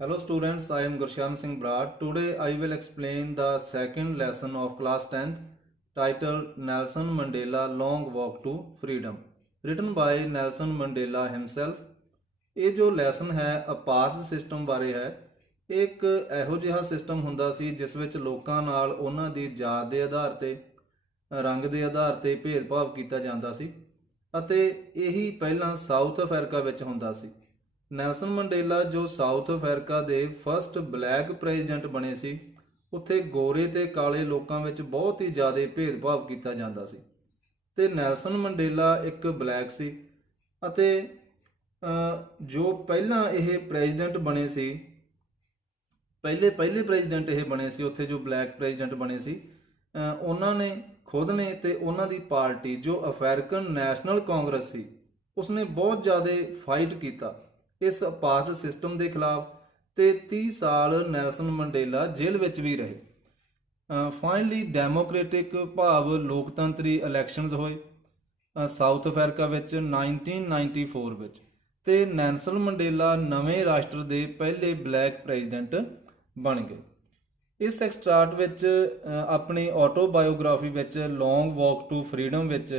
Hello students, I am Gurshan Singh Brad. Today I will explain the second lesson of class 10th titled Nelson Mandela Long Walk to Freedom, written by Nelson Mandela himself. ਇਹ ਜੋ lesson ਹੈ ਅਪਾਰਥ system ਬਾਰੇ ਹੈ। ਇਹ ਇੱਕ ਇਹੋ ਜਿਹਾ system ਹੁੰਦਾ ਸੀ ਜਿਸ ਵਿੱਚ ਲੋਕਾਂ ਨਾਲ ਉਹਨਾਂ ਦੀ ਜਾਤ ਦੇ ਆਧਾਰ ਤੇ ਰੰਗ ਦੇ ਆਧਾਰ ਤੇ ਭੇਦਭਾਵ ਕੀਤਾ ਜਾਂਦਾ ਸੀ ਅਤੇ ਇਹੀ ਪਹਿਲਾਂ ਸਾਊਥ ਅਫਰੀਕਾ ਵਿੱਚ ਹੁੰਦਾ ਸੀ। ਨੈਲਸਨ ਮੰਡੇਲਾ ਜੋ ਸਾਊਥ ਅਫਰੀਕਾ ਦੇ ਫਸਟ ਬਲੈਕ ਪ੍ਰੈਜ਼ੀਡੈਂਟ ਬਣੇ ਸੀ, ਉੱਥੇ ਗੋਰੇ ਤੇ ਕਾਲੇ ਲੋਕਾਂ ਵਿੱਚ ਬਹੁਤ ਹੀ ਜ਼ਿਆਦਾ ਭੇਦਭਾਵ ਕੀਤਾ ਜਾਂਦਾ ਸੀ ਤੇ ਨੈਲਸਨ ਮੰਡੇਲਾ ਇੱਕ ਬਲੈਕ ਸੀ ਅਤੇ ਜੋ ਪਹਿਲਾਂ ਇਹ ਪ੍ਰੈਜ਼ੀਡੈਂਟ ਬਣੇ ਸੀ, ਪਹਿਲੇ ਪ੍ਰੈਜ਼ੀਡੈਂਟ ਇਹ ਬਣੇ ਸੀ ਉੱਥੇ ਜੋ ਬਲੈਕ ਪ੍ਰੈਜ਼ੀਡੈਂਟ ਬਣੇ ਸੀ, ਉਹਨਾਂ ਨੇ ਖੁਦ ਨੇ ਤੇ ਉਹਨਾਂ ਦੀ ਪਾਰਟੀ ਜੋ ਅਫਰੀਕਨ ਨੈਸ਼ਨਲ ਕਾਂਗਰਸ ਸੀ ਉਸਨੇ ਬਹੁਤ ਜ਼ਿਆਦਾ ਫਾਈਟ ਕੀਤਾ ਇਸ ਅਪਾਰਟ ਸਿਸਟਮ ਦੇ ਖਿਲਾਫ ਤੇ 30 ਸਾਲ ਨੈਲਸਨ ਮੰਡੇਲਾ ਜੇਲ੍ਹ ਵਿੱਚ ਵੀ ਰਹੇ। ਫਾਈਨਲੀ ਡੈਮੋਕ੍ਰੈਟਿਕ ਭਾਵ ਲੋਕਤੰਤਰੀ ਇਲੈਕਸ਼ਨਸ ਹੋਏ ਸਾਊਥ ਅਫਰੀਕਾ ਵਿੱਚ 1994 ਵਿੱਚ ਤੇ ਨੈਲਸਨ ਮੰਡੇਲਾ ਨਵੇਂ ਰਾਸ਼ਟਰ ਦੇ ਪਹਿਲੇ ਬਲੈਕ ਪ੍ਰੈਜ਼ੀਡੈਂਟ ਬਣ ਗਏ। ਇਸ ਐਕਸਟ੍ਰਾਕਟ ਵਿੱਚ ਆਪਣੀ ਆਟੋਬਾਇਓਗ੍ਰਾਫੀ ਵਿੱਚ ਲੌਂਗ ਵਾਕ ਟੂ ਫਰੀडम ਵਿੱਚ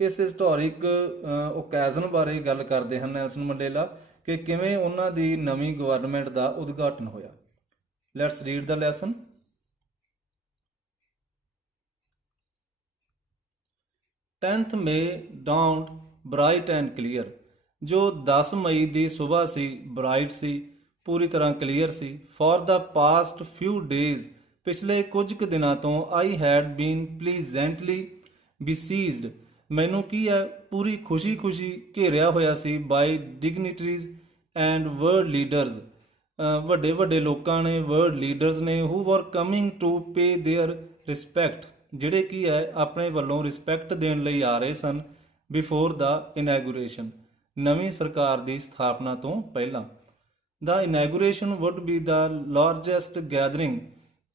ਇਸ ਹਿਸਟੋਰਿਕ ਓਕੇਜ਼ਨ ਬਾਰੇ ਗੱਲ ਕਰਦੇ ਹਨ ਨੈਲਸਨ ਮੰਡੇਲਾ ਕਿ ਕਿਵੇਂ ਉਹਨਾਂ ਦੀ ਨਵੀਂ ਗਵਰਨਮੈਂਟ ਦਾ ਉਦਘਾਟਨ ਹੋਇਆ। Let's read the lesson. 10th may dawned bright and clear। ਜੋ 10 ਮਈ ਦੀ ਸੁਬਾਹ ਸੀ, ਬ੍ਰਾਈਟ ਸੀ, ਪੂਰੀ ਤਰ੍ਹਾਂ clear C. For the past few days ਪਿਛਲੇ ਕੁਝ ਕੁ ਦਿਨਾਂ ਤੋਂ I had been pleasantly besieged ਮੈਨੂੰ ਕੀ ਹੈ ਪੂਰੀ ਖੁਸ਼ੀ ਘੇਰਿਆ ਹੋਇਆ ਸੀ by dignitaries and world leaders ਵੱਡੇ ਵੱਡੇ ਲੋਕਾਂ ਨੇ, ਵਰਲਡ ਲੀਡਰਸ ਨੇ who were coming to pay their respect ਜਿਹੜੇ ਕੀ ਹੈ ਆਪਣੇ ਵੱਲੋਂ ਰਿਸਪੈਕਟ ਦੇਣ ਲਈ ਆ ਰਹੇ ਸਨ ਬਿਫੋਰ ਦਾ ਇਨੈਗੂਰੇਸ਼ਨ ਨਵੀਂ ਸਰਕਾਰ ਦੀ ਸਥਾਪਨਾ ਤੋਂ ਪਹਿਲਾਂ। The inauguration would be the largest gathering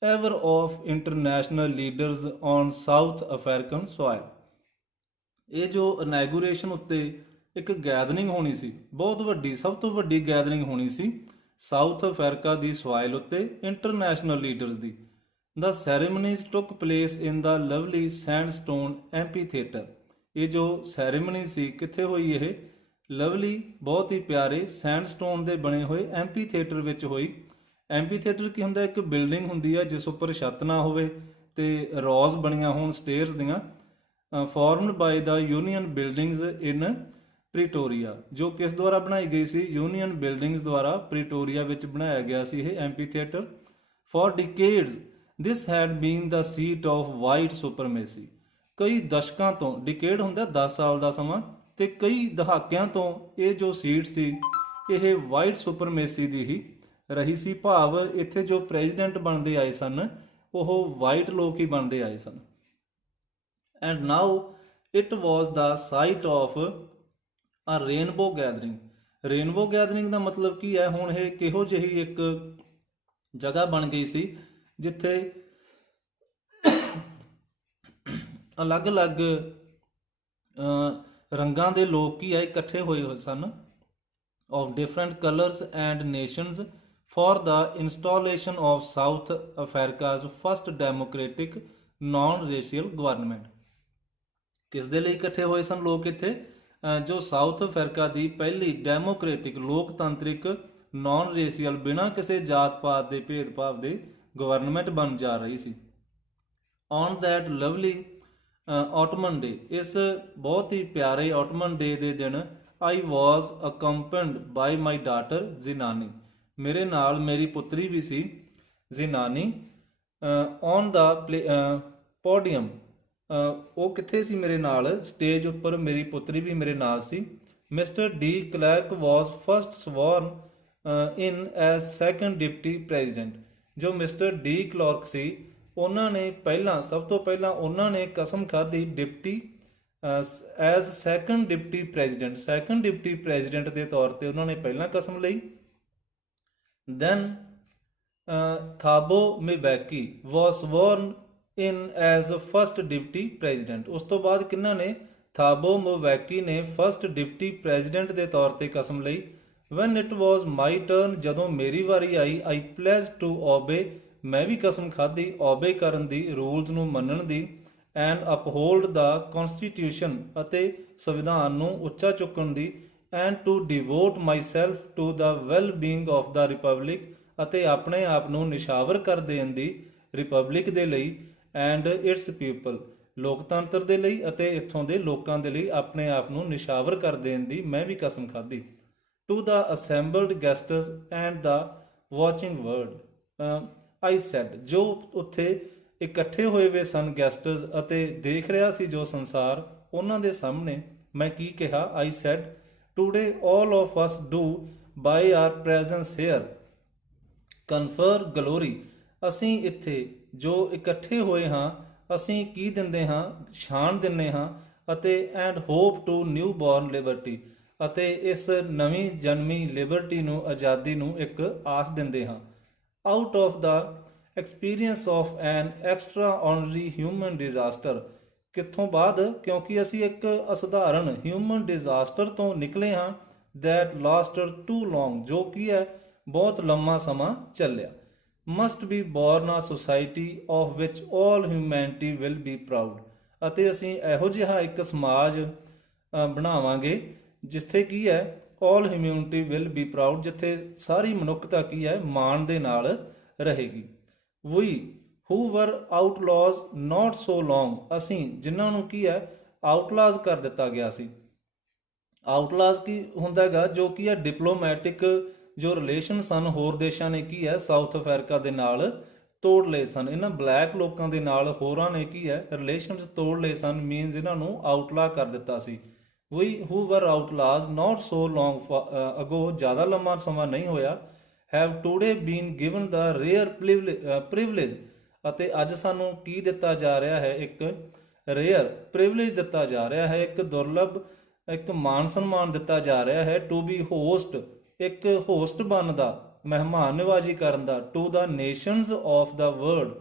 ever of international leaders on South African soil। ਇਹ ਜੋ ਇਨੈਗੂਰੇਸ਼ਨ ਉੱਤੇ ਇੱਕ ਗੈਦਰਿੰਗ ਹੋਣੀ ਸੀ, ਬਹੁਤ ਵੱਡੀ, ਸਭ ਤੋਂ ਵੱਡੀ ਗੈਦਰਿੰਗ ਹੋਣੀ ਸੀ ਸਾਊਥ ਅਫਰੀਕਾ ਦੀ ਸੋਇਲ ਉੱਤੇ international leaders the. The ceremonies took place in the lovely sandstone amphitheater। ਇਹ ਜੋ ਸੈਰੇਮਨੀ ਸੀ ਕਿੱਥੇ ਹੋਈ? ਇਹ ਲਵਲੀ, ਬਹੁਤ ਹੀ ਪਿਆਰੇ ਸੈਂਡਸਟੋਨ ਦੇ ਬਣੇ ਹੋਏ ਐਂਪੀਥੀਏਟਰ ਵਿੱਚ ਹੋਈ। ਐਂਪੀਥੀਏਟਰ ਕੀ ਹੁੰਦਾ? ਇੱਕ ਬਿਲਡਿੰਗ ਹੁੰਦੀ ਹੈ ਜਿਸ ਉੱਪਰ ਛੱਤ ਨਾ ਹੋਵੇ ਤੇ ਰੋਜ਼ ਬਣੀਆਂ ਹੋਣ ਸਟੇਅਰਸ ਦੀਆਂ, formed by the Union Buildings in Pretoria. ਜੋ ਕਿਸ ਦੁਆਰਾ ਬਣਾਈ ਗਈ ਸੀ? ਯੂਨੀਅਨ ਬਿਲਡਿੰਗਸ ਦੁਆਰਾ ਪ੍ਰੀਟੋਰੀਆ ਵਿੱਚ ਬਣਾਇਆ ਗਿਆ ਸੀ ਇਹ amphitheatre. For decades this had been the seat of white supremacy. ਕਈ ਦਸ਼ਕਾਂ ਤੋਂ, ਡਿਕੇਡ ਹੁੰਦਾ 10 ਸਾਲ ਦਾ ਸਮਾਂ, ਤੇ ਕਈ ਦਹਾਕਿਆਂ ਤੋਂ ਇਹ ਜੋ ਸੀਟ ਸੀ ਇਹ ਵਾਈਟ ਸੁਪਰਮੇਸੀ ਦੀ ਹੀ ਰਹੀ ਸੀ। ਭਾਵ ਇੱਥੇ ਜੋ ਪ੍ਰੈਜ਼ੀਡੈਂਟ ਬਣਦੇ ਆਏ ਸਨ ਉਹ ਵਾਈਟ ਲੋਕ ਹੀ ਬਣਦੇ ਆਏ ਸਨ। And now it was the site of a rainbow gathering. Rainbow gathering ਦਾ ਮਤਲਬ ਕੀ ਹੈ? ਹੁਣ ਇਹ ਕਿਹੋ ਜਿਹੀ ਇੱਕ ਜਗ੍ਹਾ ਬਣ ਗਈ ਸੀ ਜਿੱਥੇ ਅਲੱਗ-ਅਲੱਗ ਰੰਗਾਂ ਦੇ ਲੋਕ ਕੀ ਹੈ ਇਕੱਠੇ ਹੋਏ ਸਨ of different colors and nations for the installation of South Africa's first democratic non-racial government। ਕਿਸ ਦੇ ਲਈ ਇਕੱਠੇ ਹੋਏ ਸਨ ਲੋਕ ਇੱਥੇ? ਜੋ ਸਾਊਥ ਅਫਰੀਕਾ ਦੀ ਪਹਿਲੀ ਡੈਮੋਕ੍ਰੈਟਿਕ ਲੋਕਤੰਤਰਿਕ ਨਾਨ ਰੇਸ਼ੀਅਲ ਬਿਨਾਂ ਕਿਸੇ ਜਾਤ ਪਾਤ ਦੇ ਭੇਦਭਾਵ ਦੇ ਗਵਰਨਮੈਂਟ ਬਣ ਜਾ ਰਹੀ ਸੀ। ਔਨ ਦੈਟ ਲਵਲੀ ਆਟਮਨ ਡੇ, ਇਸ ਬਹੁਤ ਹੀ ਪਿਆਰੇ ਆਟਮਨ ਡੇ ਦੇ ਦਿਨ I was accompanied by my daughter Zinani। ਮੇਰੇ ਨਾਲ ਮੇਰੀ ਪੁੱਤਰੀ ਵੀ ਸੀ ਜ਼ਿਨਾਨੀ। on the podium ਉਹ ਕਿੱਥੇ ਸੀ ਮੇਰੇ ਨਾਲ? ਸਟੇਜ ਉੱਪਰ ਮੇਰੀ ਪੁੱਤਰੀ ਵੀ ਮੇਰੇ ਨਾਲ ਸੀ। Mr. D. Clark was first sworn in as second deputy president। ਜੋ ਮਿਸਟਰ ਡੀ ਕਲਰਕ ਸੀ ਉਹਨਾਂ ਨੇ ਪਹਿਲਾਂ, ਸਭ ਤੋਂ ਪਹਿਲਾਂ ਉਹਨਾਂ ਨੇ ਕਸਮ ਖਾਧੀ deputy as second deputy president ਦੇ ਤੌਰ ਤੇ ਉਹਨਾਂ ਨੇ ਪਹਿਲਾਂ ਕਸਮ ਲਈ। ਦੈਨ ਥਾਬੋ ਮਿਬੈਕੀ ਵਾਸ ਸਵਰਨ ਇਨ ਐਜ਼ ਫਸਟ ਡਿਪਟੀ ਪ੍ਰੈਜ਼ੀਡੈਂਟ। ਉਸ ਤੋਂ ਬਾਅਦ ਕਿਹਨਾਂ ਨੇ? ਥਾਬੋ ਮਿਬੈਕੀ ਨੇ ਫਸਟ ਡਿਪਟੀ ਪ੍ਰੈਜ਼ੀਡੈਂਟ ਦੇ ਤੌਰ ਤੇ ਕਸਮ ਲਈ when it was my turn, ਜਦੋਂ ਮੇਰੀ ਵਾਰੀ ਆਈ, ਆਈ ਪਲੈਜ ਟੂ ਓਬੇ, ਮੈਂ ਵੀ ਕਸਮ ਖਾਧੀ ਓਬੇ ਕਰਨ ਦੀ, ਰੂਲਸ ਨੂੰ ਮੰਨਣ ਦੀ, ਐਂਡ ਅਪਹੋਲਡ ਦਾ ਕਨਸਟੀਟਿਊਸ਼ਨ, ਅਤੇ ਸੰਵਿਧਾਨ ਨੂੰ ਉੱਚਾ ਚੁੱਕਣ ਦੀ, and to devote myself to the well being of the republic, ਅਤੇ ਆਪਣੇ ਆਪ ਨੂੰ ਨਿਸ਼ਾਵਰ ਕਰ ਦੇਣ ਦੀ ਰਿਪਬਲਿਕ ਦੇ ਲਈ, ਐਂਡ ਇਟਸ ਪੀਪਲ, ਲੋਕਤੰਤਰ ਦੇ ਲਈ ਅਤੇ ਇੱਥੋਂ ਦੇ ਲੋਕਾਂ ਦੇ ਲਈ ਆਪਣੇ ਆਪ ਨੂੰ ਨਿਸ਼ਾਵਰ ਕਰ ਦੇਣ ਦੀ ਮੈਂ ਵੀ ਕਸਮ ਖਾਧੀ। To the assembled guests and the watching world I said, ਜੋ ਉੱਥੇ ਇਕੱਠੇ ਹੋਏ ਵੇ ਸਨ ਗੈਸਟਸ ਅਤੇ ਦੇਖ ਰਿਹਾ ਸੀ ਜੋ ਸੰਸਾਰ, ਉਹਨਾਂ ਦੇ ਸਾਹਮਣੇ ਮੈਂ ਕੀ ਕਿਹਾ, I said today all of us do by our presence here confer glory, ਅਸੀਂ ਇੱਥੇ ਜੋ ਇਕੱਠੇ ਹੋਏ ਹਾਂ ਅਸੀਂ ਕੀ ਦਿੰਦੇ ਹਾਂ, ਸ਼ਾਨ ਦਿੰਦੇ ਹਾਂ, ਅਤੇ and hope to new born liberty, ਅਤੇ ਇਸ ਨਵੀਂ ਜਨਮੀ ਲਿਬਰਟੀ ਨੂੰ, ਆਜ਼ਾਦੀ ਨੂੰ ਇੱਕ ਆਸ ਦਿੰਦੇ ਹਾਂ। Out of the experience of N extra ordinary human disaster, ਕਿੱਥੋਂ ਬਾਅਦ, ਕਿਉਂਕਿ ਅਸੀਂ ਇੱਕ ਅਸਧਾਰਨ ਹਿਊਮਨ ਡਿਜ਼ਾਸਟਰ ਤੋਂ ਨਿਕਲੇ ਹਾਂ, ਦੈਟ ਲਾਸਟਡ ਟੂ ਲੌਂਗ, ਜੋ ਕੀ ਹੈ ਬਹੁਤ ਲੰਮਾ ਸਮਾਂ ਚੱਲਿਆ। ਮਸਟ ਬੀ ਬੋਰਨ ਆ society of which all humanity will be proud, ਅਤੇ ਅਸੀਂ ਇਹੋ ਜਿਹਾ ਇੱਕ ਸਮਾਜ ਬਣਾਵਾਂਗੇ ਜਿੱਥੇ ਕੀ ਹੈ ਆਲ ਹਿਊਮੈਨਿਟੀ ਵਿਲ ਬੀ ਪ੍ਰਾਊਡ, ਜਿੱਥੇ ਸਾਰੀ ਮਨੁੱਖਤਾ ਕੀ ਹੈ ਮਾਣ ਦੇ ਨਾਲ ਰਹੇਗੀ। ਵੀ ਹੂ ਵਰ ਆਊਟਲਾਜ਼ ਨਾਟ ਸੋ ਲੌਂਗ, ਅਸੀਂ ਜਿਨ੍ਹਾਂ ਨੂੰ ਕੀ ਹੈ ਆਊਟਲਾਜ਼ ਕਰ ਦਿੱਤਾ ਗਿਆ ਸੀ। ਆਊਟਲਾਜ਼ ਕੀ ਹੁੰਦਾ ਹੈਗਾ, ਜੋ ਕੀ ਹੈ ਡਿਪਲੋਮੈਟਿਕ ਜੋ ਰਿਲੇਸ਼ਨ ਸਨ ਹੋਰ ਦੇਸ਼ਾਂ ਨੇ ਕੀ ਹੈ ਸਾਊਥ ਅਫਰੀਕਾ ਦੇ ਨਾਲ ਤੋੜ ਲਏ ਸਨ, ਇਹਨਾਂ ਬਲੈਕ ਲੋਕਾਂ ਦੇ ਨਾਲ ਹੋਰਾਂ ਨੇ ਕੀ ਹੈ ਰਿਲੇਸ਼ਨਸ ਤੋੜ ਲਏ ਸਨ, ਮੀਨਸ ਇਹਨਾਂ ਨੂੰ ਆਊਟਲਾ ਕਰ ਦਿੱਤਾ ਸੀ। ਵੀ ਹੂ ਵਰ ਆਊਟਲਾਜ਼ ਨਾਟ ਸੋ ਲੌਂਗ ਅਗੋ, ਜ਼ਿਆਦਾ ਲੰਮਾ ਸਮਾਂ ਨਹੀਂ ਹੋਇਆ, have today bean given the rare privilege, ਅਤੇ ਅੱਜ ਸਾਨੂੰ ਕੀ ਦਿੱਤਾ ਜਾ ਰਿਹਾ ਹੈ, ਇੱਕ ਰੇਅਰ ਪ੍ਰਿਵਿਲੇਜ ਦਿੱਤਾ ਜਾ ਰਿਹਾ ਹੈ, ਇੱਕ ਦੁਰਲਭ ਇੱਕ ਮਾਨ ਸਨਮਾਨ ਦਿੱਤਾ ਜਾ ਰਿਹਾ ਹੈ, ਟੂ ਬੀ ਹੋਸਟ, ਇੱਕ ਹੋਸਟ ਬਣਨ ਦਾ, ਮਹਿਮਾਨ ਨਿਵਾਜੀ ਕਰਨ ਦਾ, to the nations of the world,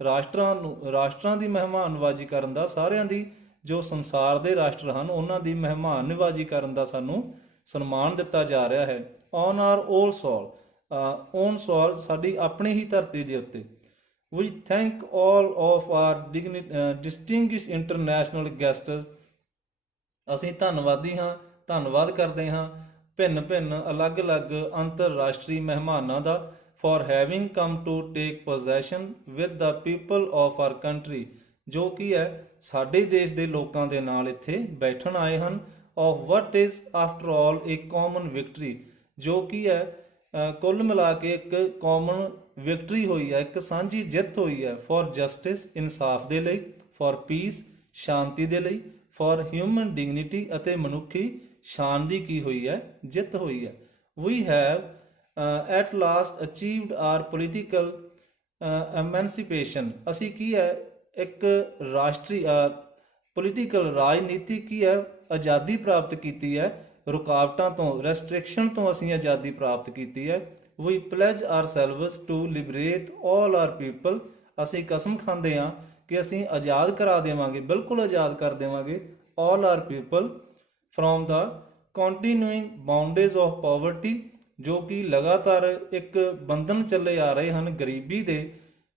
ਰਾਸ਼ਟਰਾਂ ਦੀ ਮਹਿਮਾਨ ਨਿਵਾਜੀ ਕਰਨ ਦਾ, ਸਾਰਿਆਂ ਦੀ ਜੋ ਸੰਸਾਰ ਦੇ ਰਾਸ਼ਟਰ ਹਨ ਉਹਨਾਂ ਦੀ ਮਹਿਮਾਨ ਨਿਵਾਜੀ ਕਰਨ ਦਾ ਸਾਨੂੰ ਸਨਮਾਨ ਦਿੱਤਾ ਜਾ ਰਿਹਾ ਹੈ। On our own soil, own soil, ਸਾਡੀ ਆਪਣੀ ਹੀ ਧਰਤੀ ਦੇ ਉੱਤੇ। We thank all of our distinguished international guests, ਅਸੀਂ ਧੰਨਵਾਦੀ ਹਾਂ, ਧੰਨਵਾਦ ਕਰਦੇ ਹਾਂ ਭਿੰਨ ਭਿੰਨ ਅਲੱਗ-ਅਲੱਗ ਅੰਤਰਰਾਸ਼ਟਰੀ ਮਹਿਮਾਨਾਂ ਦਾ, for having come to take possession with the people of our country, ਜੋ ਕੀ ਹੈ ਸਾਡੇ ਦੇਸ਼ ਦੇ ਲੋਕਾਂ ਦੇ ਨਾਲ ਇੱਥੇ ਬੈਠਣ ਆਏ ਹਨ, of what is after all A common victory, ਜੋ ਕੀ ਹੈ ਕੁੱਲ ਮਿਲਾ ਕੇ ਇੱਕ ਕਾਮਨ ਵਿਕਟਰੀ ਹੋਈ ਹੈ, ਇੱਕ ਸਾਂਝੀ ਜਿੱਤ ਹੋਈ ਹੈ, ਫॉर ਜਸਟਿਸ, ਇਨਸਾਫ ਦੇ ਲਈ, ਫॉर ਪੀਸ, ਸ਼ਾਂਤੀ ਦੇ ਲਈ, ਫॉर ਹਿਊਮਨ ਡਿਗਨਿਟੀ, ਅਤੇ ਮਨੁੱਖੀ ਸ਼ਾਨ ਦੀ ਕੀ ਹੋਈ ਹੈ ਜਿੱਤ ਹੋਈ ਹੈ। We have at last achieved our political emancipation, ਅਸੀਂ ਕੀ ਹੈ ਇੱਕ ਰਾਸ਼ਟਰੀ ਪੋਲੀਟੀਕਲ ਰਾਜਨੀਤੀ ਕੀ ਹੈ ਆਜ਼ਾਦੀ ਪ੍ਰਾਪਤ ਕੀਤੀ ਹੈ, ਰੁਕਾਵਟਾਂ ਤੋਂ, ਰੈਸਟ੍ਰਿਕਸ਼ਨ ਤੋਂ ਅਸੀਂ ਆਜ਼ਾਦੀ ਪ੍ਰਾਪਤ ਕੀਤੀ ਹੈ। We pledge ourselves to liberate all our people, ਅਸੀਂ ਕਸਮ ਖਾਂਦੇ ਹਾਂ ਕਿ ਅਸੀਂ ਆਜ਼ਾਦ ਕਰਾ ਦੇਵਾਂਗੇ, ਬਿਲਕੁਲ ਆਜ਼ਾਦ ਕਰ ਦੇਵਾਂਗੇ all our people from the continuing bondage of poverty, ਜੋ ਕਿ ਲਗਾਤਾਰ ਇੱਕ ਬੰਧਨ ਚੱਲੇ ਆ ਰਹੇ ਹਨ ਗਰੀਬੀ ਦੇ,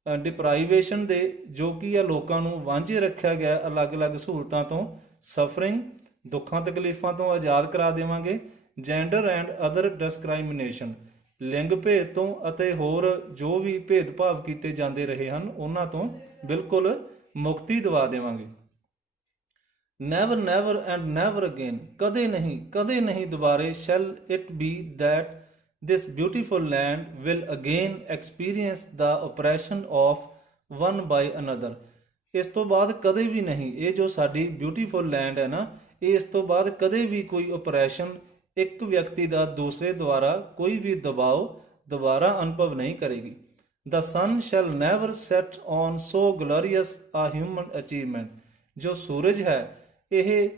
ਡਿਪਰਾਈਵੇਸ਼ਨ ਦੇ, ਜੋ ਕਿ ਇਹ ਲੋਕਾਂ ਨੂੰ ਵਾਂਝੇ ਰੱਖਿਆ ਗਿਆ ਅਲੱਗ-ਅਲੱਗ ਸਹੂਲਤਾਂ ਤੋਂ, ਸਫਰਿੰਗ, ਦੁੱਖਾਂ ਤਕਲੀਫਾਂ ਤੋਂ ਆਜ਼ਾਦ ਕਰਾ ਦੇਵਾਂਗੇ, ਜੈਂਡਰ ਐਂਡ ਅਦਰ ਡਿਸਕ੍ਰਾਈਮੀਨੇਸ਼ਨ, ਲਿੰਗ ਭੇਦ ਤੋਂ ਅਤੇ ਹੋਰ ਜੋ ਵੀ ਭੇਦਭਾਵ ਕੀਤੇ ਜਾਂਦੇ ਰਹੇ ਹਨ ਉਹਨਾਂ ਤੋਂ ਬਿਲਕੁਲ ਮੁਕਤੀ ਦਿਵਾ ਦੇਵਾਂਗੇ। Never never and never again, ਕਦੇ ਨਹੀਂ ਦੁਬਾਰੇ, shall it be that this beautiful land will again experience the oppression of one by another, ਇਸ ਤੋਂ ਬਾਅਦ ਕਦੇ ਵੀ ਨਹੀਂ, ਇਹ ਜੋ ਸਾਡੀ ਬਿਊਟੀਫੁਲ ਲੈਂਡ ਹੈ ਨਾ, ਇਹ ਇਸ ਤੋਂ ਬਾਅਦ ਕਦੇ ਵੀ ਕੋਈ ਓਪਰੇਸ਼ਨ ਇੱਕ ਵਿਅਕਤੀ ਦਾ ਦੂਸਰੇ ਦੁਆਰਾ ਕੋਈ ਵੀ ਦਬਾਅ ਦੁਬਾਰਾ ਅਨੁਭਵ ਨਹੀਂ ਕਰੇਗੀ। The sun shall never set on so glorious a human achievement, ਜੋ ਸੂਰਜ ਹੈ ਇਹ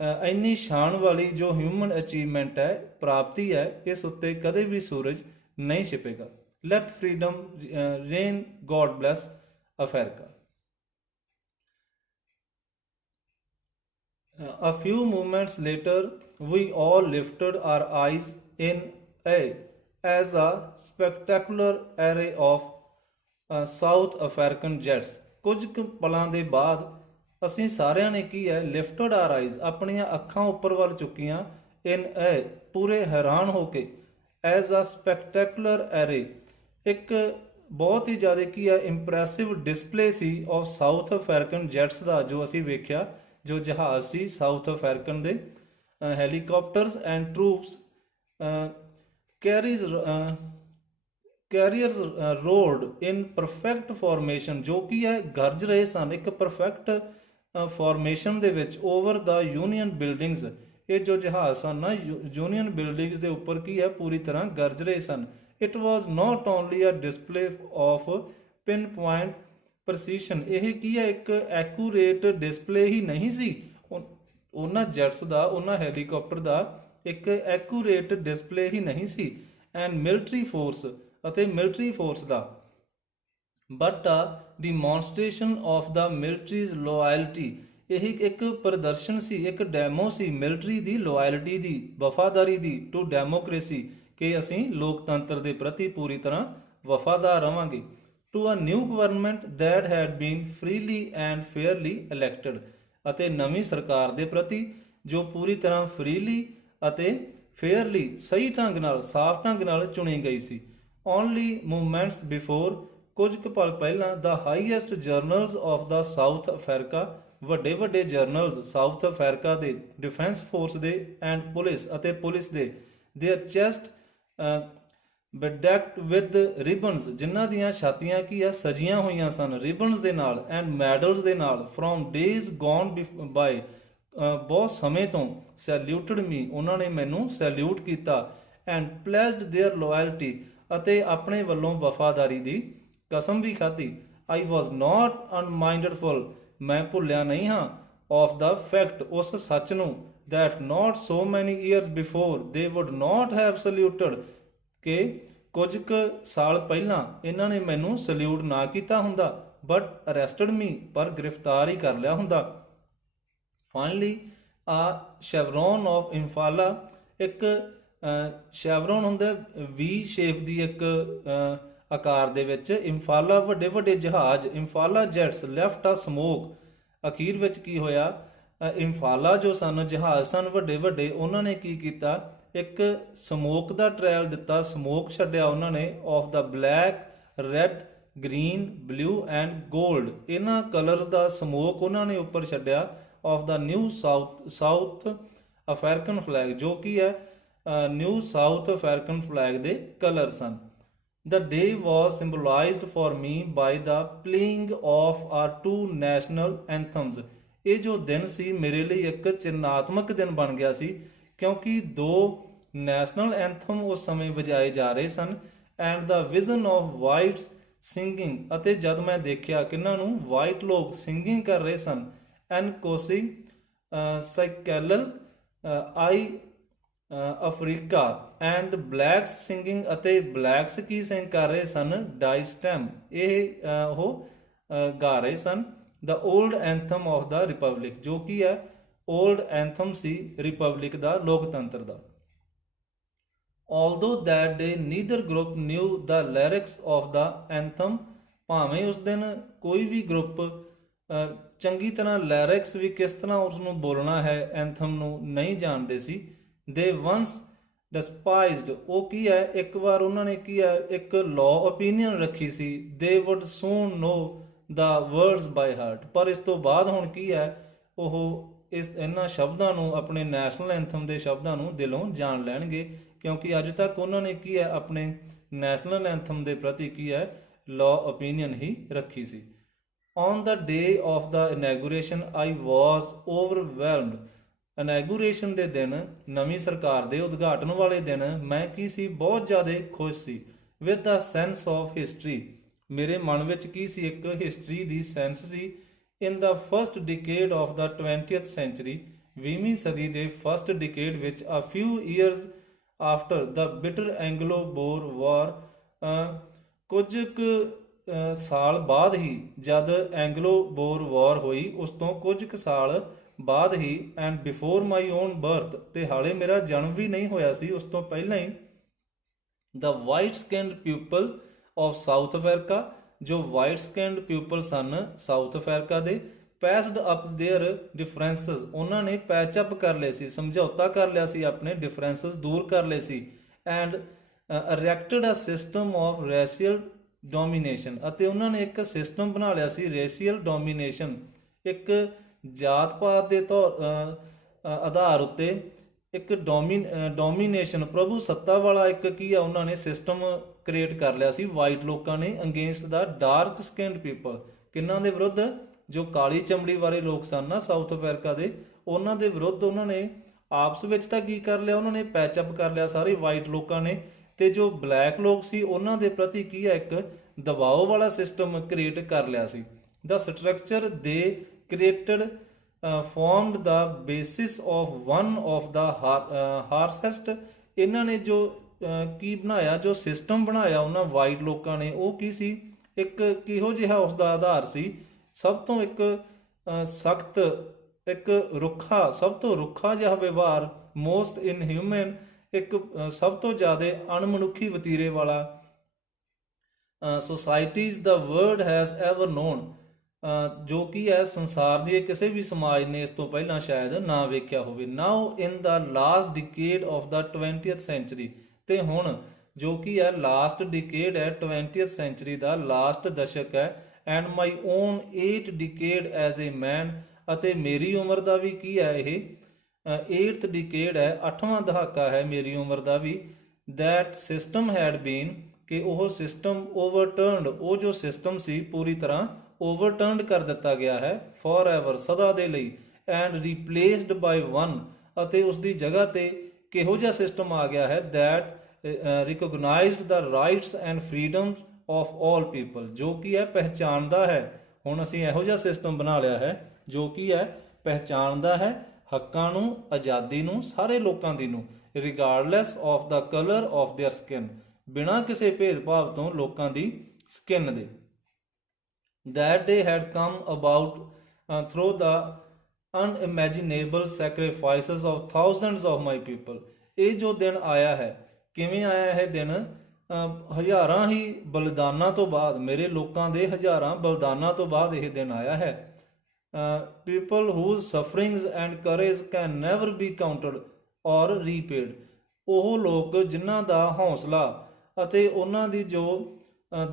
ਇੰਨੀ ਸ਼ਾਨ ਵਾਲੀ ਜੋ ਹਿਊਮਨ ਅਚੀਵਮੈਂਟ ਹੈ, ਪ੍ਰਾਪਤੀ ਹੈ, ਇਸ ਉੱਤੇ ਕਦੇ ਵੀ ਸੂਰਜ ਨਹੀਂ ਛਿਪੇਗਾ। Let freedom reign, God bless Africa। A few moments later we all lifted our eyes in A as a spectacular array of south African gents. ਕੁਝ ਕੁ ਪਲਾਂ ਦੇ ਬਾਅਦ ਅਸੀਂ ਸਾਰਿਆਂ ਨੇ ਕੀ ਹੈ, ਲਿਫਟਡ ਆਰ ਆਈਜ਼, ਆਪਣੀਆਂ ਅੱਖਾਂ ਉੱਪਰ ਵੱਲ ਚੁੱਕੀਆਂ, ਇਨ ਐ, ਪੂਰੇ ਹੈਰਾਨ ਹੋ ਕੇ, ਐਜ਼ ਅ ਸਪੈਕਟੈਕੂਲਰ ਐਰੇ, ਇੱਕ ਬਹੁਤ ਹੀ ਜ਼ਿਆਦਾ ਕੀ ਹੈ ਇੰਪ੍ਰੈਸਿਵ ਡਿਸਪਲੇ ਸੀ ਆਫ ਸਾਊਥ ਅਫਰੀਕਨ ਜੈਟਸ ਦਾ, ਜੋ ਅਸੀਂ ਵੇਖਿਆ, ਜੋ ਜਹਾਜ਼ ਸੀ ਸਾਊਥ ਅਫਰੀਕਨ ਦੇ, helicopters and troops carriers roared in perfect formation, ਜੋ ਕੀ ਹੈ ਗਰਜ ਰਹੇ ਸਨ ਇੱਕ ਪਰਫੈਕਟ ਫਾਰਮੇਸ਼ਨ ਦੇ ਵਿੱਚ, ਓਵਰ ਦਾ ਯੂਨੀਅਨ ਬਿਲਡਿੰਗਸ, ਇਹ ਜੋ ਜਹਾਜ਼ ਸਨ ਨਾ ਯੂਨੀਅਨ ਬਿਲਡਿੰਗਸ ਦੇ ਉੱਪਰ ਕੀ ਹੈ ਪੂਰੀ ਤਰ੍ਹਾਂ ਗਰਜ ਰਹੇ ਸਨ। It was not only a display of pinpoint precision, ਇਹ ਕੀ ਹੈ ਇੱਕ ਐਕੂਰੇਟ ਡਿਸਪਲੇ ਹੀ ਨਹੀਂ ਸੀ ਉਹਨਾਂ ਜੈਟਸ ਦਾ, ਉਹਨਾਂ ਹੈਲੀਕਾਪਟਰ ਦਾ ਇੱਕ ਐਕੂਰੇਟ ਡਿਸਪਲੇ ਹੀ ਨਹੀਂ ਸੀ, ਐਂਡ ਮਿਲਟਰੀ ਫੋਰਸ, ਅਤੇ ਮਿਲਟਰੀ ਫੋਰਸ ਦਾ, but a demonstration of the military's loyalty, ਇਹ ਇੱਕ ਪ੍ਰਦਰਸ਼ਨ ਸੀ, ਇੱਕ ਡੈਮੋ ਸੀ ਮਿਲਟਰੀ ਦੀ ਲੋਇਲਟੀ ਦੀ, ਵਫਾਦਾਰੀ ਦੀ, ਟੂ ਡੈਮੋਕ੍ਰੇਸੀ, ਕਿ ਅਸੀਂ ਲੋਕਤੰਤਰ ਦੇ ਪ੍ਰਤੀ ਪੂਰੀ ਤਰ੍ਹਾਂ ਵਫਾਦਾਰ ਰਵਾਂਗੇ, to a new government that had been freely and fairly elected, ਅਤੇ ਨਵੀਂ ਸਰਕਾਰ ਦੇ ਪ੍ਰਤੀ ਜੋ ਪੂਰੀ ਤਰ੍ਹਾਂ ਫ੍ਰੀਲੀ ਅਤੇ ਫੇਅਰਲੀ, ਸਹੀ ਢੰਗ ਨਾਲ, ਸਾਫ਼ ਢੰਗ ਨਾਲ ਚੁਣੀ ਗਈ ਸੀ। ਓਨਲੀ ਮੂਵਮੈਂਟਸ ਬਿਫੋਰ, ਕੁਝ ਕੁ ਪਲ ਪਹਿਲਾਂ, the highest generals of the South Africa, ਵੱਡੇ ਵੱਡੇ ਜਰਨਲਸ ਸਾਊਥ ਅਫਰੀਕਾ ਦੇ, ਡਿਫੈਂਸ ਫੋਰਸ ਦੇ ਐਂਡ ਪੁਲਿਸ ਅਤੇ ਪੁਲਿਸ ਦੇ, their chest bedecked with ribbons, ਜਿਨ੍ਹਾਂ ਦੀਆਂ ਛਾਤੀਆਂ ਕੀ ਆ ਸਜੀਆਂ ਹੋਈਆਂ ਸਨ ਰਿਬਨਸ ਦੇ ਨਾਲ, ਐਂਡ ਮੈਡਲਸ ਦੇ ਨਾਲ, ਫਰੋਮ ਡੇਜ਼ ਗੋਨ ਬਾਏ, ਬਹੁਤ ਸਮੇਂ ਤੋਂ, ਸੈਲਿਊਟਡ ਮੀ, ਉਹਨਾਂ ਨੇ ਮੈਨੂੰ ਸੈਲਿਊਟ ਕੀਤਾ, ਐਂਡ ਪਲੈਜ਼ਡ ਦੇਅਰ ਲੋਇਲਟੀ, ਅਤੇ ਆਪਣੇ ਵੱਲੋਂ ਵਫਾਦਾਰੀ ਦੀ ਕਸਮ ਵੀ ਖਾਧੀ। ਆਈ ਵਾਜ਼ ਨਾਟ ਅਨਮਾਈਂਡਡਫੁਲ, ਮੈਂ ਭੁੱਲਿਆ ਨਹੀਂ ਹਾਂ, ਆਫ ਦਾ ਫੈਕਟ, ਉਸ ਸੱਚ ਨੂੰ, that not so many years before they would not have saluted, ਕਿ ਕੁਝ ਕੁ ਸਾਲ ਪਹਿਲਾਂ ਇਹਨਾਂ ਨੇ ਮੈਨੂੰ ਸਲਿਊਟ ਨਾ ਕੀਤਾ ਹੁੰਦਾ, ਬਟ ਅਰੈਸਟਡ ਮੀ, ਪਰ ਗ੍ਰਿਫਤਾਰ ਹੀ ਕਰ ਲਿਆ ਹੁੰਦਾ। ਫਾਈਨਲੀ ਆ ਸ਼ੈਵਰੋਨ ਆਫ ਇੰਫਾਲਾ, ਇੱਕ ਸ਼ੈਵਰੋਨ ਹੁੰਦਾ ਵੀ ਸ਼ੇਪ ਦੀ ਇੱਕ ਆਕਾਰ ਦੇ ਵਿੱਚ, ਇੰਫਾਲਾ ਵੱਡੇ ਵੱਡੇ ਜਹਾਜ਼, ਇੰਫਾਲਾ ਜੈਟਸ ਲੈਫਟ ਆ ਸਮੋਕ, ਅਖੀਰ ਵਿੱਚ ਕੀ ਹੋਇਆ, ਇੰਫਾਲਾ ਜੋ ਸਨ ਜਹਾਜ਼ ਸਨ ਵੱਡੇ ਵੱਡੇ, ਉਹਨਾਂ ਨੇ ਕੀ ਕੀਤਾ, ਇੱਕ ਸਮੋਕ ਦਾ ਟ੍ਰਾਇਲ ਦਿੱਤਾ, ਸਮੋਕ ਛੱਡਿਆ ਉਹਨਾਂ ਨੇ, of the black, red, green, blue and gold, ਇਹਨਾਂ ਕਲਰ ਦਾ ਸਮੋਕ ਉਹਨਾਂ ਨੇ ਉੱਪਰ ਛੱਡਿਆ, of the new South African flag, ਜੋ ਕੀ ਹੈ ਨਿਊ ਸਾਊਥ ਅਫਰੀਕਨ ਫਲੈਗ ਦੇ ਕਲਰ ਸਨ। The day was symbolized for me by the playing of our two national anthems, ਇਹ ਜੋ ਦਿਨ ਸੀ ਮੇਰੇ ਲਈ ਇੱਕ ਚਿੰਨ੍ਹਾਤਮਕ ਦਿਨ ਬਣ ਗਿਆ ਸੀ, ਕਿਉਂਕਿ ਦੋ ਨੈਸ਼ਨਲ ਐਂਥਮ ਉਸ ਸਮੇਂ ਵਜਾਏ ਜਾ ਰਹੇ ਸਨ, and the vision of whites singing, ਅਤੇ ਜਦ ਮੈਂ ਦੇਖਿਆ ਕਿਹਨਾਂ ਨੂੰ, ਵਾਈਟ ਲੋਕ ਸਿੰਗਿੰਗ ਕਰ ਰਹੇ ਸਨ, Nkosi Sikelel iAfrika, and blacks singing, ਅਤੇ ਬਲੈਕਸ ਕੀ ਸਿੰਗ ਕਰ ਰਹੇ ਸਨ, ਡਾਈਸਟੈਮ, ਇਹ ਉਹ ਗਾ ਰਹੇ ਸਨ, the old anthem of the republic, ਜੋ ਕੀ ਹੈ ਓਲਡ ਐਂਥਮ ਸੀ ਰਿਪਬਲਿਕ ਦਾ, ਲੋਕਤੰਤਰ ਦਾ। although that day neither group knew the lyrics of the anthem, ਭਾਵੇਂ ਉਸ ਦਿਨ ਕੋਈ ਵੀ ਗਰੁੱਪ ਚੰਗੀ ਤਰ੍ਹਾਂ ਲਿਰਿਕਸ ਵੀ ਕਿਸ ਤਰ੍ਹਾਂ ਉਸ ਨੂੰ ਬੋਲਣਾ ਹੈ ਐਂਥਮ ਨੂੰ ਨਹੀਂ ਜਾਣਦੇ ਸੀ। they once despised, ਉਹ ਕੀ ਹੈ ਇੱਕ ਵਾਰ ਉਹਨਾਂ ਨੇ ਕੀ ਹੈ ਇੱਕ law opinion ਰੱਖੀ ਸੀ, they would soon know the words by heart, ਪਰ ਇਸ ਤੋਂ ਬਾਅਦ ਹੁਣ ਕੀ ਹੈ ਉਹ ਇਹਨਾਂ ਸ਼ਬਦਾਂ ਨੂੰ, ਆਪਣੇ ਨੈਸ਼ਨਲ ਐਂਥਮ ਦੇ ਸ਼ਬਦਾਂ ਨੂੰ ਦਿਲੋਂ ਜਾਣ ਲੈਣਗੇ, ਕਿਉਂਕਿ ਅੱਜ ਤੱਕ ਉਹਨਾਂ ਨੇ ਕੀ ਹੈ ਆਪਣੇ ਨੈਸ਼ਨਲ ਐਂਥਮ ਦੇ ਪ੍ਰਤੀ ਕੀ ਹੈ ਲਾਅ ਓਪੀਨੀਅਨ ਹੀ ਰੱਖੀ ਸੀ। ਔਨ ਦਾ ਡੇ ਆਫ ਦਾ ਇਨੈਗੂਰੇਸ਼ਨ ਆਈ ਵਾਜ਼ ਓਵਰਵੈਲਮਡ, ਇਨੈਗੂਰੇਸ਼ਨ ਦੇ ਦਿਨ, ਨਵੀਂ ਸਰਕਾਰ ਦੇ ਉਦਘਾਟਨ ਵਾਲੇ ਦਿਨ ਮੈਂ ਕੀ ਸੀ ਬਹੁਤ ਜ਼ਿਆਦਾ ਖੁਸ਼ ਸੀ। With the sense of history, ਮੇਰੇ ਮਨ ਵਿੱਚ ਕੀ ਸੀ ਇੱਕ ਹਿਸਟਰੀ ਦੀ ਸੈਂਸ ਸੀ। In the first decade of the 20th century, 20ਵੀਂ ਸਦੀ ਦੇ ਫਸਟ ਡਿਕੇਡ ਵਿੱਚ, a few years after the bitter Anglo Boer war, ਕੁਝ ਕੁ ਸਾਲ ਬਾਅਦ ਹੀ, ਜਦ ਐਂਗਲੋ ਬੋਰ ਵਾਰ ਹੋਈ ਉਸ ਤੋਂ ਕੁਝ ਕੁ ਸਾਲ ਬਾਅਦ ਹੀ, and before my own birth, ਤੇ ਹਾਲੇ ਮੇਰਾ ਜਨਮ ਵੀ ਨਹੀਂ ਹੋਇਆ ਸੀ ਉਸ ਤੋਂ ਪਹਿਲਾਂ ਹੀ, the white skinned people of South Africa, ਜੋ ਵਾਈਟ ਸਕਿਨਡ ਪੀਪਲ ਸਨ ਸਾਊਥ ਅਫਰੀਕਾ ਦੇ, ਪੈਸਡ ਅਪ देयर ਡਿਫਰੈਂਸਸ, ਉਹਨਾਂ ਨੇ ਪੈਚ ਅਪ ਕਰ ਲਏ ਸੀ, ਸਮਝੌਤਾ ਕਰ ਲਿਆ ਸੀ, ਆਪਣੇ ਡਿਫਰੈਂਸਸ ਦੂਰ ਕਰ ਲਏ ਸੀ। And erected a system of racial domination, ਅਤੇ ਉਹਨਾਂ ਨੇ ਇੱਕ ਸਿਸਟਮ ਬਣਾ ਲਿਆ ਸੀ ਰੇਸ਼ੀਅਲ ਡੋਮੀਨੇਸ਼ਨ, ਇੱਕ ਜਾਤ ਪਾਤ ਦੇ ਆਧਾਰ ਉੱਤੇ ਇੱਕ ਡੋਮੀਨੇਸ਼ਨ, ਪ੍ਰਭੂ ਸੱਤਾ ਵਾਲਾ ਇੱਕ ਕੀ ਆ ਉਹਨਾਂ ਨੇ ਸਿਸਟਮ ਕ੍ਰੀਏਟ ਕਰ ਲਿਆ ਸੀ ਵਾਈਟ ਲੋਕਾਂ ਨੇ ਅਗੇਂਸਟ ਦਾ ਡਾਰਕ ਸਕਿਨਡ ਪੀਪਲ। ਕਿਹਨਾਂ ਦੇ ਵਿਰੁੱਧ? ਜੋ ਕਾਲੀ ਚਮੜੀ ਵਾਲੇ ਲੋਕ ਸਨ ਨਾ ਸਾਊਥ ਅਫਰੀਕਾ ਦੇ, ਉਹਨਾਂ ਦੇ ਵਿਰੁੱਧ ਉਹਨਾਂ ਨੇ ਆਪਸ ਵਿੱਚ ਤਾਂ ਕੀ ਕਰ ਲਿਆ, ਉਹਨਾਂ ਨੇ ਪੈਚਅਪ ਕਰ ਲਿਆ ਸਾਰੇ ਵਾਈਟ ਲੋਕਾਂ ਨੇ, ਤੇ ਜੋ ਬਲੈਕ ਲੋਕ ਸੀ ਉਹਨਾਂ ਦੇ ਪ੍ਰਤੀ ਕੀ ਹੈ ਇੱਕ ਦਬਾਅ ਵਾਲਾ ਸਿਸਟਮ ਕ੍ਰੀਏਟ ਕਰ ਲਿਆ ਸੀ। The structure they created formed the basis of one of the harshest, ਇਹਨਾਂ ਨੇ ਜੋ ਕੀ ਬਣਾਇਆ, ਜੋ ਸਿਸਟਮ ਬਣਾਇਆ ਉਹਨਾਂ ਵਾਈਟ ਲੋਕਾਂ ਨੇ, ਉਹ ਕੀ ਸੀ, ਇੱਕ ਕਿਹੋ ਜਿਹਾ ਉਸ ਦਾ ਆਧਾਰ ਸੀ, ਸਭ ਤੋਂ ਇੱਕ ਸਖਤ, ਇੱਕ ਰੁੱਖਾ, ਸਭ ਤੋਂ ਰੁੱਖਾ ਜਿਹਾ ਵਿਵਹਾਰ, ਮੋਸਟ ਇਨਹਿਊਮਨ, ਇੱਕ ਸਭ ਤੋਂ ਜ਼ਿਆਦਾ ਅਣਮਨੁੱਖੀ ਵਤੀਰੇ ਵਾਲਾ societies the world has ever known, ਜੋ ਕੀ ਹੈ ਸੰਸਾਰ ਦੀ ਕਿਸੇ ਵੀ ਸਮਾਜ ਨੇ ਇਸ ਤੋਂ ਪਹਿਲਾਂ ਸ਼ਾਇਦ ਨਾ ਵੇਖਿਆ ਹੋਵੇ। Now in the last decade of the 20th century, ਤੇ ਹੁਣ ਜੋ ਕੀ ਹੈ ਲਾਸਟ ਡਿਕੇਡ ਹੈ 20th ਸੈਂਚੁਰੀ ਦਾ ਲਾਸਟ ਦਸ਼ਕ ਹੈ। And my own 8th decade as a man, ਅਤੇ ਮੇਰੀ ਉਮਰ ਦਾ ਵੀ ਕੀ ਹੈ ਇਹ 8th ਡਿਕੇਡ ਹੈ, 8ਵਾਂ ਦਹਾਕਾ ਹੈ ਮੇਰੀ ਉਮਰ ਦਾ ਵੀ। ਦੈਟ ਸਿਸਟਮ ਹੈਡ ਬੀਨ, ਕਿ ਉਹ ਸਿਸਟਮ ਓਵਰਟਰਨਡ, ਉਹ ਜੋ ਸਿਸਟਮ ਸੀ ਪੂਰੀ ਤਰ੍ਹਾਂ ਓਵਰਟਰਨਡ ਕਰ ਦਿੱਤਾ ਗਿਆ ਹੈ ਫੋਰ ਐਵਰ, ਸਦਾ ਦੇ ਲਈ। ਐਂਡ ਰੀਪਲੇਸਡ ਬਾਈ ਵਨ, ਅਤੇ ਉਸ ਦੀ ਜਗ੍ਹਾ ਤੇ ਕਿਹੋ ਜਿਹਾ ਸਿਸਟਮ ਆ ਗਿਆ ਹੈ that recognised the rights and freedoms of all people, ਜੋ ਕੀ ਹੈ ਪਹਿਚਾਣਦਾ ਹੈ। ਹੁਣ ਅਸੀਂ ਇਹੋ ਜਿਹਾ ਸਿਸਟਮ ਬਣਾ ਲਿਆ ਹੈ ਜੋ ਕੀ ਹੈ ਪਹਿਚਾਣਦਾ ਹੈ ਹੱਕਾਂ ਨੂੰ, ਆਜ਼ਾਦੀ ਨੂੰ, ਸਾਰੇ ਲੋਕਾਂ ਦੀ ਨੂੰ, regardless of the colour of there skin, ਬਿਨਾਂ ਕਿਸੇ ਭੇਦਭਾਵ ਤੋਂ ਲੋਕਾਂ ਦੀ ਸਕਿਨ ਦੇ। That day had come about through the unimaginable sacrifices of thousands of my people, ਇਹ ਜੋ ਦਿਨ ਆਇਆ ਹੈ, ਕਿਵੇਂ ਆਇਆ ਹੈ ਦਿਨ? ਹਜ਼ਾਰਾਂ ਹੀ ਬਲਿਦਾਨਾਂ ਤੋਂ ਬਾਅਦ, ਮੇਰੇ ਲੋਕਾਂ ਦੇ ਹਜ਼ਾਰਾਂ ਬਲਿਦਾਨਾਂ ਤੋਂ ਬਾਅਦ ਇਹ ਦਿਨ ਆਇਆ ਹੈ। people whose sufferings and courage can never be counted or repaid, ਉਹ ਲੋਕ ਜਿਨ੍ਹਾਂ ਦਾ ਹੌਸਲਾ ਅਤੇ ਉਹਨਾਂ ਦੀ ਜੋ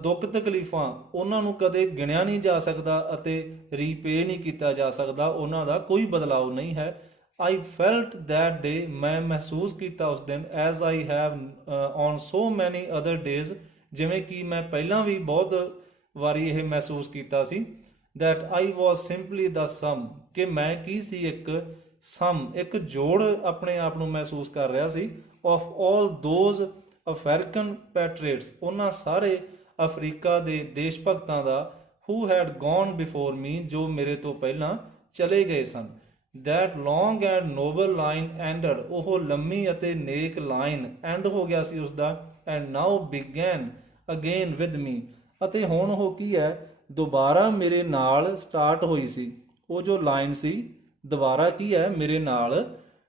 ਦੁੱਖ ਤਕਲੀਫਾਂ, ਉਹਨਾਂ ਨੂੰ ਕਦੇ ਗਿਣਿਆ ਨਹੀਂ ਜਾ ਸਕਦਾ ਅਤੇ ਰੀਪੇ ਨਹੀਂ ਕੀਤਾ ਜਾ ਸਕਦਾ, ਉਹਨਾਂ ਦਾ ਕੋਈ ਬਦਲਾਅ ਨਹੀਂ ਹੈ। ਆਈ ਫੈਲਟ ਦੈਟ ਡੇ, ਮੈਂ ਮਹਿਸੂਸ ਕੀਤਾ ਉਸ ਦਿਨ, ਐਜ਼ ਆਈ ਹੈਵ ਔਨ ਸੋ ਮੈਨੀ ਅਦਰ ਡੇਜ਼, ਜਿਵੇਂ ਕਿ ਮੈਂ ਪਹਿਲਾਂ ਵੀ ਬਹੁਤ ਵਾਰੀ ਇਹ ਮਹਿਸੂਸ ਕੀਤਾ ਸੀ। ਦੈਟ ਆਈ ਵਾਜ਼ ਸਿੰਪਲੀ ਦਾ ਸਮ, ਕਿ ਮੈਂ ਕੀ ਸੀ, ਇੱਕ ਸਮ, ਇੱਕ ਜੋੜ ਆਪਣੇ ਆਪ ਨੂੰ ਮਹਿਸੂਸ ਕਰ ਰਿਹਾ ਸੀ। Of all those African patriots, ਉਹਨਾਂ ਸਾਰੇ ਅਫਰੀਕਾ ਦੇ ਦੇਸ਼ ਭਗਤਾਂ ਦਾ, who had gone before me, ਜੋ ਮੇਰੇ ਤੋਂ ਪਹਿਲਾਂ ਚਲੇ ਗਏ ਸਨ। That long and noble line ended, ਉਹ ਲੰਮੀ ਅਤੇ ਨੇਕ ਲਾਈਨ ਐਂਡ ਹੋ ਗਿਆ ਸੀ ਉਸਦਾ। And now began again with me, ਅਤੇ ਹੁਣ ਉਹ ਕੀ ਹੈ ਦੁਬਾਰਾ ਮੇਰੇ ਨਾਲ ਸਟਾਰਟ ਹੋਈ ਸੀ, ਉਹ ਜੋ ਲਾਈਨ ਸੀ ਦੁਬਾਰਾ ਕੀ ਹੈ ਮੇਰੇ ਨਾਲ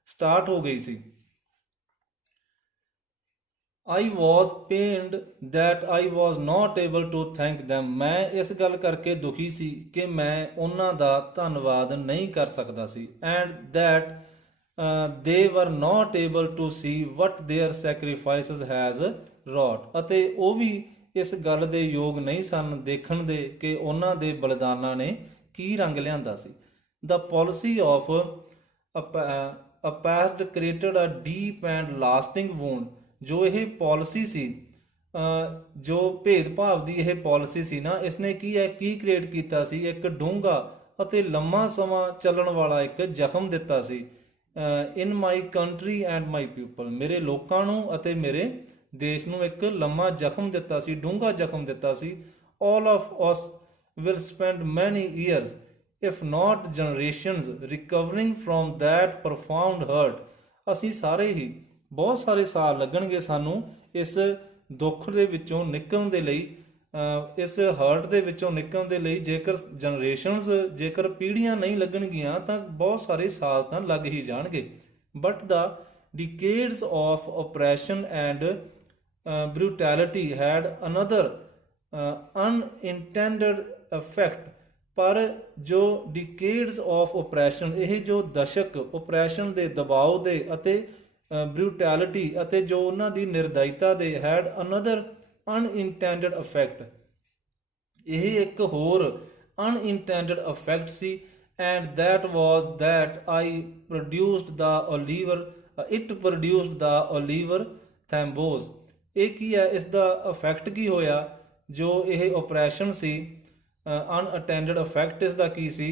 ਸਟਾਰਟ ਹੋ ਗਈ ਸੀ। I was pained that I was not able to thank them, ਮੈਂ ਇਸ ਗੱਲ ਕਰਕੇ ਦੁਖੀ ਸੀ ਕਿ ਮੈਂ ਉਹਨਾਂ ਦਾ ਧੰਨਵਾਦ ਨਹੀਂ ਕਰ ਸਕਦਾ ਸੀ। And that they were not able to see what their sacrifices has wrought, ਅਤੇ ਉਹ ਵੀ ਇਸ ਗੱਲ ਦੇ ਯੋਗ ਨਹੀਂ ਸਨ ਦੇਖਣ ਦੇ ਕਿ ਉਹਨਾਂ ਦੇ ਬਲਿਦਾਨਾਂ ਨੇ ਕੀ ਰੰਗ ਲਿਆਂਦਾ ਸੀ। The policy of apartheid created a deep and lasting wound, ਜੋ ਇਹ ਪਾਲਿਸੀ ਸੀ, ਜੋ ਭੇਦਭਾਵ ਦੀ ਇਹ ਪਾਲਿਸੀ ਸੀ ਨਾ, ਇਸਨੇ ਕੀ ਹੈ ਕੀ ਕ੍ਰੀਏਟ ਕੀਤਾ ਸੀ, ਇੱਕ ਡੂੰਘਾ ਅਤੇ ਲੰਮਾ ਸਮਾਂ ਚੱਲਣ ਵਾਲਾ ਇੱਕ ਜ਼ਖਮ ਦਿੱਤਾ ਸੀ। In my country and my people, ਮੇਰੇ ਲੋਕਾਂ ਨੂੰ ਅਤੇ ਮੇਰੇ ਦੇਸ਼ ਨੂੰ ਇੱਕ ਲੰਮਾ ਜ਼ਖਮ ਦਿੱਤਾ ਸੀ, ਡੂੰਘਾ ਜ਼ਖਮ ਦਿੱਤਾ ਸੀ। All of us will spend many years if not generations recovering from that profound hurt, ਅਸੀਂ ਸਾਰੇ ਹੀ ਬਹੁਤ ਸਾਰੇ ਸਾਲ ਲੱਗਣਗੇ ਸਾਨੂੰ ਇਸ ਦੁੱਖ ਦੇ ਵਿੱਚੋਂ ਨਿਕਲਣ ਦੇ ਲਈ, ਇਸ ਹਰਟ ਦੇ ਵਿੱਚੋਂ ਨਿਕਲਣ ਦੇ ਲਈ। ਜੇਕਰ ਜਨਰੇਸ਼ਨਸ, ਜੇਕਰ ਪੀੜ੍ਹੀਆਂ ਨਹੀਂ ਲੱਗਣਗੀਆਂ ਤਾਂ ਬਹੁਤ ਸਾਰੇ ਸਾਲ ਤਾਂ ਲੱਗ ਹੀ ਜਾਣਗੇ। But the decades of oppression and brutality had another unintended effect। ਪਰ ਜੋ ਡਿਕੇਡਸ ਆਫ ਓਪਰੈਸ਼ਨ, ਇਹ ਜੋ ਦਸ਼ਕ ਓਪਰੈਸ਼ਨ ਦੇ, ਦਬਾਅ ਦੇ ਅਤੇ ਬਰੂਟੈਲਿਟੀ ਅਤੇ ਜੋ ਉਹਨਾਂ ਦੀ ਨਿਰਦਇਤਾ ਦੇ, ਹੈਡ ਅਨਦਰ ਅਨਇਨਟੈਂਡਡ ਇਫੈਕਟ, ਇਹ ਇੱਕ ਹੋਰ ਅਨਇਨਟੈਂਡਡ ਇਫੈਕਟ ਸੀ। And that was that it produced the Oliver Thambos। ਇਹ ਕੀ ਹੈ, ਇਸ ਦਾ ਇਫੈਕਟ ਕੀ ਹੋਇਆ? ਜੋ ਇਹ ਓਪਰੇਸ਼ਨ ਸੀ, ਅਨਅਟੈਂਡਡ ਇਫੈਕਟ ਇਸ ਦਾ ਕੀ ਸੀ?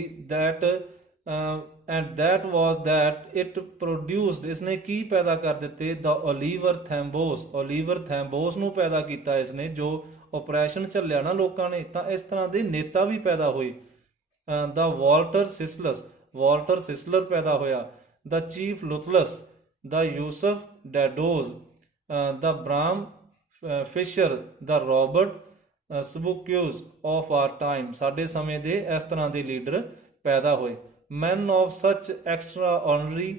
And that was that it produced, ਇਸਨੇ ਕੀ ਪੈਦਾ ਕਰ ਦਿੱਤੇ? the Oliver Thambos, ਓਲੀਵਰ ਥੈਂਬੋਸ ਨੂੰ ਪੈਦਾ ਕੀਤਾ ਇਸਨੇ। ਜੋ ਓਪਰੇਸ਼ਨ ਝੱਲਿਆ ਨਾ ਲੋਕਾਂ ਨੇ, ਤਾਂ ਇਸ ਤਰ੍ਹਾਂ ਦੇ ਨੇਤਾ ਵੀ ਪੈਦਾ ਹੋਏ। ਦਾ ਵਾਲਟਰ ਸਿਸਲਰ ਪੈਦਾ ਹੋਇਆ। The chief Luthulis, the Yusuf Dadoos, the Bram Fischers, the Robert Sobukwes of our time. ਸਾਡੇ ਸਮੇਂ ਦੇ ਇਸ ਤਰ੍ਹਾਂ ਦੇ ਲੀਡਰ ਪੈਦਾ ਹੋਏ। Men of such extraordinary,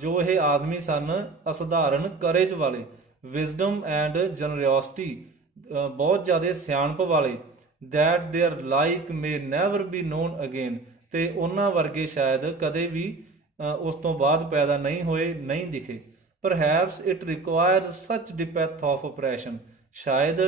ਜੋ ਇਹ ਆਦਮੀ ਸਨ ਅਸਧਾਰਨ ਕਰੇਜ ਵਾਲੇ। ਵਿਜ਼ਡਮ ਐਂਡ ਜਨਰਿਓਸਿਟੀ, ਬਹੁਤ ਜ਼ਿਆਦਾ ਸਿਆਣਪ ਵਾਲੇ। that their like may never be known again, ਤੇ ਉਹਨਾਂ ਵਰਗੇ ਸ਼ਾਇਦ ਕਦੇ ਵੀ ਉਸ ਤੋਂ ਬਾਅਦ ਪੈਦਾ ਨਹੀਂ ਹੋਏ, ਨਹੀਂ ਦਿਖੇ। perhaps it requires such depth of operation, ਸ਼ਾਇਦ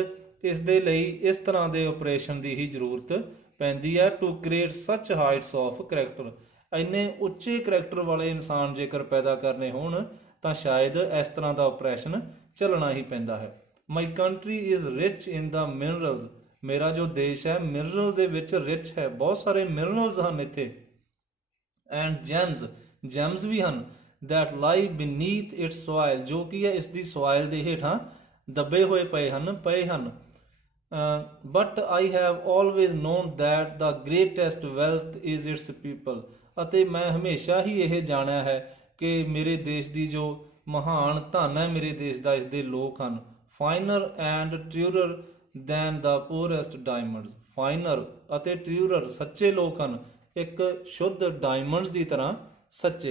ਇਸ ਦੇ ਲਈ ਇਸ ਤਰ੍ਹਾਂ ਦੇ ਆਪਰੇਸ਼ਨ ਦੀ ਹੀ ਜ਼ਰੂਰਤ ਪੈਂਦੀ ਹੈ। to create such heights of character, ਇੰਨੇ ਉੱਚੇ ਕਰੈਕਟਰ ਵਾਲੇ ਇਨਸਾਨ ਜੇਕਰ ਪੈਦਾ ਕਰਨੇ ਹੋਣ ਤਾਂ ਸ਼ਾਇਦ ਇਸ ਤਰ੍ਹਾਂ ਦਾ ਆਪਰੇਸ਼ਨ ਚੱਲਣਾ ਹੀ ਪੈਂਦਾ ਹੈ। my country is rich in the minerals, ਮੇਰਾ ਜੋ ਦੇਸ਼ ਹੈ ਮਿਨਰਲ ਦੇ ਵਿੱਚ ਰਿਚ ਹੈ, ਬਹੁਤ ਸਾਰੇ ਮਿਨਰਲਸ ਹਨ ਇੱਥੇ। ਐਂਡ ਜੈਮਸ ਵੀ ਹਨ। that lie beneath its soil, ਜੋ ਕੀ ਹੈ ਇਸ ਦੀ ਸੋਇਲ ਦੇ ਹੇਠਾਂ ਦੱਬੇ ਹੋਏ ਪਏ ਹਨ। but I have always known that the greatest wealth is its people, ਅਤੇ ਮੈਂ ਹਮੇਸ਼ਾ ਹੀ ਇਹ ਜਾਣਿਆ ਹੈ ਕਿ ਮੇਰੇ ਦੇਸ਼ ਦੀ ਜੋ ਮਹਾਨ ਧਨ ਹੈ ਮੇਰੇ ਦੇਸ਼ ਦਾ, ਇਸ ਦੇ ਲੋਕ ਹਨ। finer and truer than the poorest diamonds, ਫਾਈਨਰ ਅਤੇ ਟਿਊਰਰ ਸੱਚੇ ਲੋਕ ਹਨ, ਇੱਕ ਸ਼ੁੱਧ ਡਾਇਮੰਡਸ ਦੀ ਤਰ੍ਹਾਂ ਸੱਚੇ।